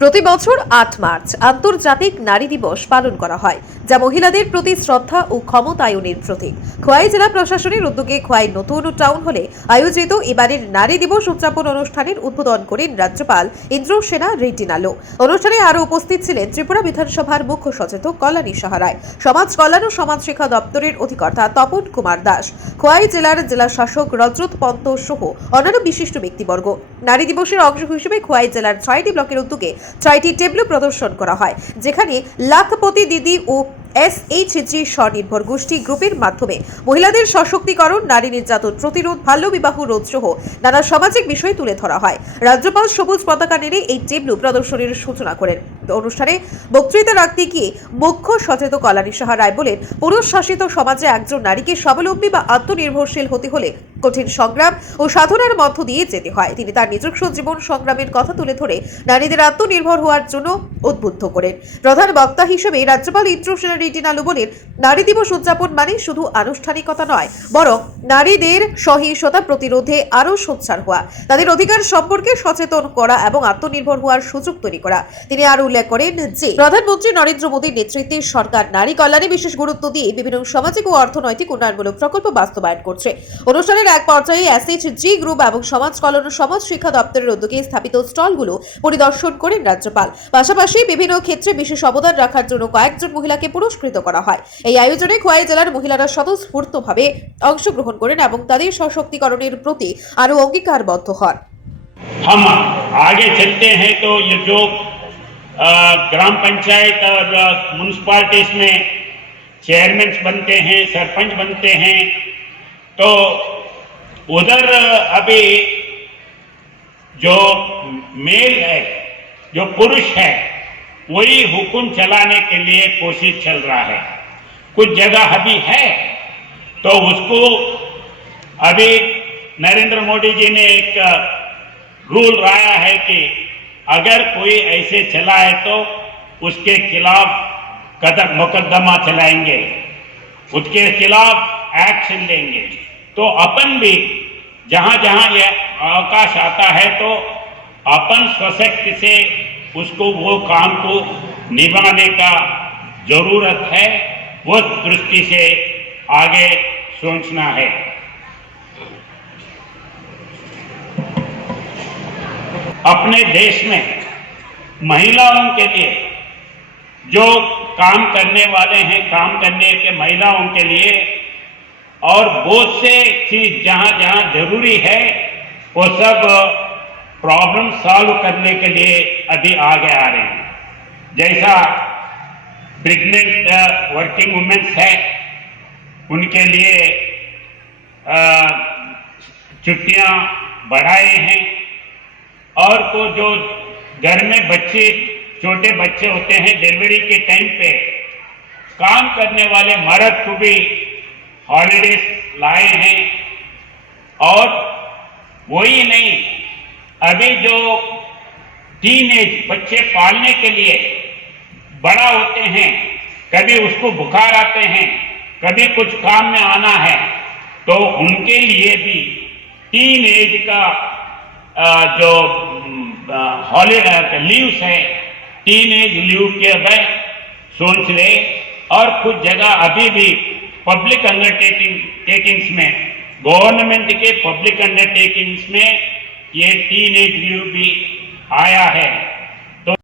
প্রতি বছর ৮ মার্চ আন্তর্জাতিক নারী দিবস পালন করা হয়, যা মহিলাদের প্রতি শ্রদ্ধা ও ক্ষমতায়নের প্রতীক। খোয়াই জেলা প্রশাসনের উদ্যোগে খোয়াই নতুন টাউন হলে আয়োজিত এবারের নারী দিবস উদযাপন অনুষ্ঠানের উদ্বোধন করেন রাজ্যপাল ইন্দ্রসেনা রেড্ডিনালো। অনুষ্ঠানে আরও উপস্থিত ছিলেন ত্রিপুরা বিধানসভার মুখ্য সচেতক কল্যাণী সাহা রায়, সমাজ কল্যাণ ও সমাজ শিক্ষা দপ্তরের অধিকর্তা তপন কুমার দাস, খোয়াই জেলার জেলা শাসক রজত পন্ত সহ অন্যান্য বিশিষ্ট ব্যক্তিবর্গ। নারী দিবসের অংশ হিসেবে খোয়াই জেলার 6টি ব্লকের উদ্যোগে 6টি টেবলু প্রদর্শন করা হয়, যেখানে লাখপতি দিদি ও SHG স্বনির্ভর গোষ্ঠী গ্রুপের মাধ্যমে মহিলাদের সশক্তিকরণ, নারী নির্যাতন প্রতিরোধ, বাল্যবিবাহ রোধ সহ নানা সামাজিক বিষয় তুলে ধরা হয়। রাজ্যপাল সবুজ পতাকা নেড়ে এই টেবলু প্রদর্শনীর সূচনা করেন। অনুষ্ঠানে বক্তৃতা রাখতে গিয়ে মুখ্য সচেতক কল্যাণী সাহা রায় বলেন, পুরুষ শাসিত সমাজে একজন নারীকে স্বাবলম্বী বা আত্মনির্ভরশীল হতে হলে কঠিন সংগ্রাম ও সাধনার মধ্য দিয়ে যেতে হয়। তিনি তার নিজস্ব জীবন সংগ্রামের কথা তুলে ধরে নারীদের আত্মনির্ভর হওয়ার জন্য উদ্বুদ্ধ করেন। প্রধান বক্তা হিসেবে রাজ্যপাল ইন্দ্রসেনা রেড্ডিনালো বলেন, নারী দিবস উদযাপন মানে শুধু আনুষ্ঠানিকতা নয়, বরং নারীদের সহিংসতা প্রতিরোধে আরও সোচ্চার হওয়া, তাদের অধিকার সম্পর্কে সচেতন করা এবং আত্মনির্ভর হওয়ার সুযোগ তৈরি করা। তিনি আরও উল্লেখ করেন যে প্রধানমন্ত্রী নরেন্দ্র মোদীর নেতৃত্বে সরকার নারী কল্যাণে বিশেষ গুরুত্ব দিয়ে বিভিন্ন সামাজিক ও অর্থনৈতিক উন্নয়নমূলক প্রকল্প বাস্তবায়ন করছে। অনুষ্ঠানের এক পর্যায়ে SHG গ্রুপ এবং সমাজ কল্যাণ ও সমাজ শিক্ষা দপ্তরের উদ্যোগে স্থাপিত স্টলগুলো পরিদর্শন করেন রাজ্যপাল। পাশাপাশি বিভিন্ন ক্ষেত্রে বিশেষ অবদান রাখার জন্য কয়েকজন মহিলাকে পুরস্কৃত করা হয়। এই আয়োজনে খোয়াই জেলার মহিলারা স্বতঃস্ফূর্তভাবে অংশগ্রহণ করেন এবং তাদের সশক্তিকরণের প্রতি আরও অঙ্গীকারবদ্ধ হন। हम आगे चलते हैं तो ये जो ग्राम पंचायत और म्यूनिसिपालिटीज में चेयरमैन बनते हैं, सरपंच बनते हैं, तो उधर अभी जो मेल है, जो पुरुष है, वही हुक्म चलाने के लिए कोशिश चल रहा है। कुछ जगह अभी है तो उसको अभी नरेंद्र मोदी जी ने एक रूल लाया है कि अगर कोई ऐसे चलाए तो उसके खिलाफ मुकदमा चलाएंगे, उसके खिलाफ एक्शन लेंगे। तो अपन भी जहां जहां ये अवकाश आता है तो अपन स्वशक्ति से उसको वो काम को निभाने का जरूरत है, वो दृष्टि से आगे सोचना है। अपने देश में महिलाओं के लिए जो काम करने वाले हैं, काम करने के महिलाओं के लिए और बहुत से चीज जहां जहां जरूरी है वो सब प्रॉब्लम सॉल्व करने के लिए अभी आगे आ रहे हैं। जैसा प्रेग्नेंट वर्किंग वुमेन्स है, उनके लिए छुट्टियां बढ़ाए हैं, और तो जो घर में बच्चे, छोटे बच्चे होते हैं, डिलीवरी के टाइम पे काम करने वाले मर्द को भी हॉलीडेज लाए हैं। और वही नहीं, अभी जो टीनेज बच्चे पालने के लिए बड़ा होते हैं, कभी उसको बुखार आते हैं, कभी कुछ काम में आना है, तो उनके लिए भी टीनेज का जो हॉलीडे लीव्स है, टीनेज लीव के भाई सोच ले। और कुछ जगह अभी भी पब्लिक अंडरटेकिंग्स में, गवर्नमेंट के पब्लिक अंडरटेकिंग्स में ये टीनेज लीव भी आया है।